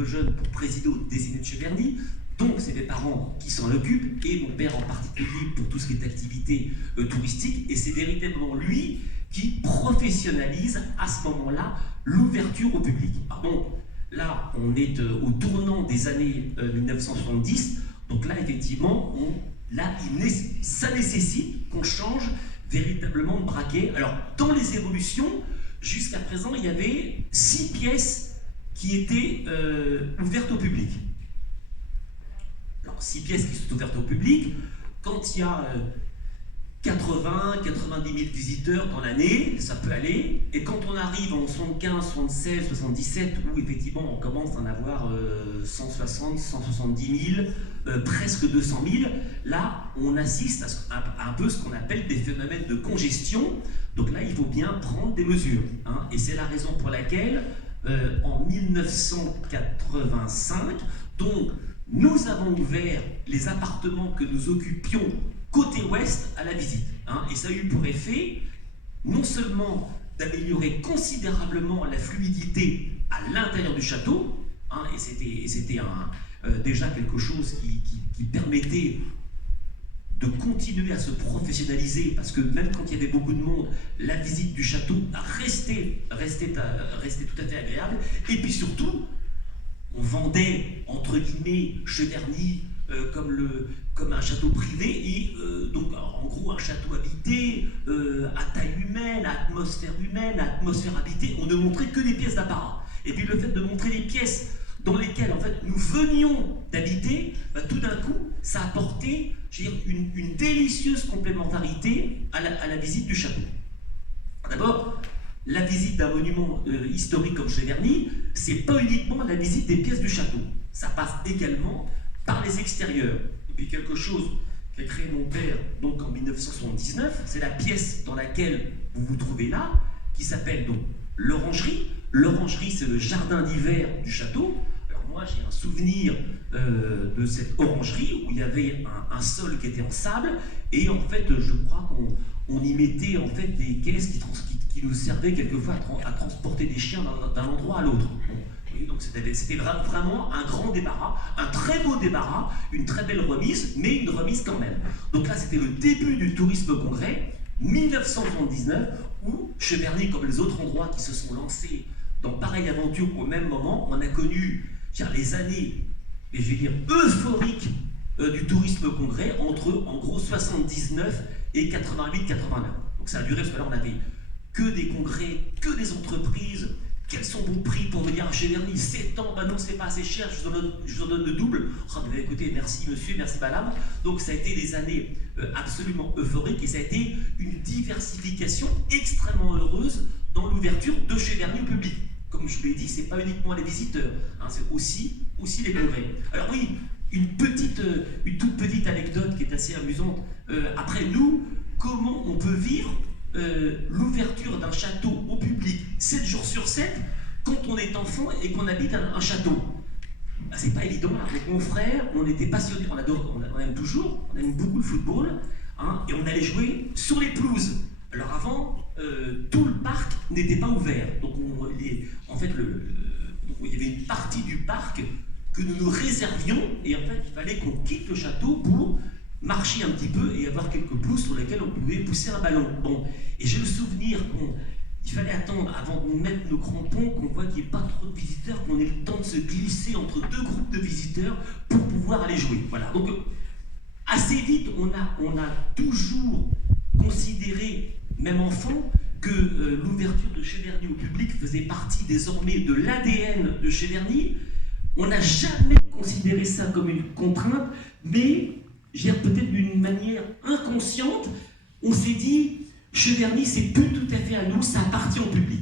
peu jeune pour présider au désigné de Cheverny. Donc c'est mes parents qui s'en occupent, et mon père en particulier pour tout ce qui est activité touristique, et c'est véritablement lui qui professionnalise à ce moment-là l'ouverture au public. Donc là, on est au tournant des années 1970, donc là, effectivement, ça nécessite qu'on change véritablement de braquet. Alors, dans les évolutions, jusqu'à présent, il y avait 6 pièces qui étaient ouvertes au public. Alors, 6 pièces qui sont ouvertes au public, quand il y a 80, 90 000 visiteurs dans l'année, ça peut aller. Et quand on arrive en 75, 76, 77, où effectivement on commence à en avoir 160, 170 000, presque 200 000, là on assiste à un peu ce qu'on appelle des phénomènes de congestion. Donc là il faut bien prendre des mesures. Hein. Et c'est la raison pour laquelle en 1985, donc, nous avons ouvert les appartements que nous occupions côté ouest à la visite. Hein, et ça a eu pour effet non seulement d'améliorer considérablement la fluidité à l'intérieur du château, hein, et c'était déjà quelque chose qui permettait de continuer à se professionnaliser, parce que même quand il y avait beaucoup de monde, la visite du château restait tout à fait agréable. Et puis surtout, on vendait, entre guillemets, Cheverny comme un château privé, et donc en gros un château habité, à taille humaine, à atmosphère habitée. On ne montrait que des pièces d'apparat. Et puis le fait de montrer les pièces dans lesquelles en fait nous venions d'habiter, tout d'un coup ça apportait, je veux dire, une délicieuse complémentarité à la visite du château. D'abord, la visite d'un monument historique comme Cheverny, c'est pas uniquement la visite des pièces du château, ça passe également par les extérieurs. Et puis quelque chose qu'a créé mon père donc en 1979, c'est la pièce dans laquelle vous vous trouvez là, qui s'appelle donc l'orangerie. L'orangerie, c'est le jardin d'hiver du château. Alors moi, j'ai un souvenir de cette orangerie où il y avait un sol qui était en sable, et en fait, je crois qu'on y mettait en fait des caisses qui nous servaient quelquefois à transporter des chiens d'un endroit à l'autre. Bon. Donc c'était vraiment un grand débarras, un très beau débarras, une très belle remise, mais une remise quand même. Donc là, c'était le début du tourisme congrès, 1979, où Cheverny, comme les autres endroits qui se sont lancés dans pareille aventure au même moment, on a connu les années, et je vais dire, euphoriques du tourisme congrès entre, en gros, 79 et 88-89. Donc ça a duré, parce que là, on n'avait que des congrès, que des entreprises. Quels sont vos prix pour venir à Cheverny? 7 ans, non, c'est pas assez cher, je vous en donne le double. Oh, mais écoutez, merci monsieur, merci madame. Donc ça a été des années absolument euphoriques, et ça a été une diversification extrêmement heureuse dans l'ouverture de Cheverny au public. Comme je vous l'ai dit, c'est pas uniquement les visiteurs, hein, c'est aussi les congrès. Alors oui, une toute petite anecdote qui est assez amusante. Après nous, comment on peut vivre l'ouverture d'un château au public 7 jours sur 7 quand on est enfant et qu'on habite un château? C'est pas évident. Avec mon frère, on était passionnés, on aime toujours, on aime beaucoup le football, hein, et on allait jouer sur les pelouses. Alors avant, tout le parc n'était pas ouvert, donc en fait il y avait une partie du parc que nous nous réservions, et en fait il fallait qu'on quitte le château pour marcher un petit peu et avoir quelques pelouses sur lesquelles on pouvait pousser un ballon. Bon, et j'ai le souvenir qu'il fallait attendre avant de mettre nos crampons, qu'on voit qu'il n'y ait pas trop de visiteurs, qu'on ait le temps de se glisser entre 2 groupes de visiteurs pour pouvoir aller jouer. Voilà. Donc assez vite, on a toujours considéré, même enfant, que l'ouverture de Cheverny au public faisait partie désormais de l'ADN de Cheverny. On n'a jamais considéré ça comme une contrainte, mais peut-être d'une manière inconsciente, on s'est dit, Cheverny, c'est plus tout à fait à nous, ça appartient au public,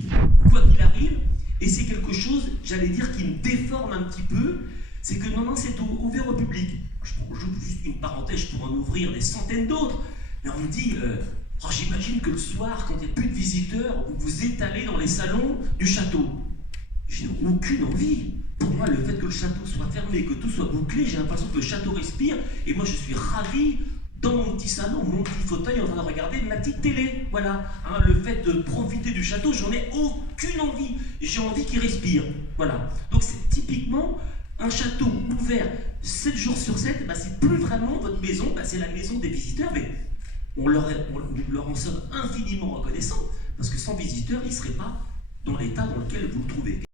quoi qu'il arrive, et c'est quelque chose, j'allais dire, qui me déforme un petit peu, c'est que non, c'est ouvert au public. J'ouvre juste une parenthèse, je pourrais en ouvrir des centaines d'autres, mais on me dit, j'imagine que le soir, quand il n'y a plus de visiteurs, vous vous étalez dans les salons du château. J'ai aucune envie. Pour moi, le fait que le château soit fermé, que tout soit bouclé, j'ai l'impression que le château respire, et moi je suis ravi dans mon petit salon, mon petit fauteuil, en train de regarder ma petite télé. Voilà, hein, le fait de profiter du château, j'en ai aucune envie. J'ai envie qu'il respire. Voilà. Donc cette typiquement, un château ouvert 7 jours sur 7, bah, c'est plus vraiment votre maison, bah, c'est la maison des visiteurs, mais on leur en sommes infiniment reconnaissants, parce que sans visiteurs, ils ne seraient pas dans l'état dans lequel vous le trouvez.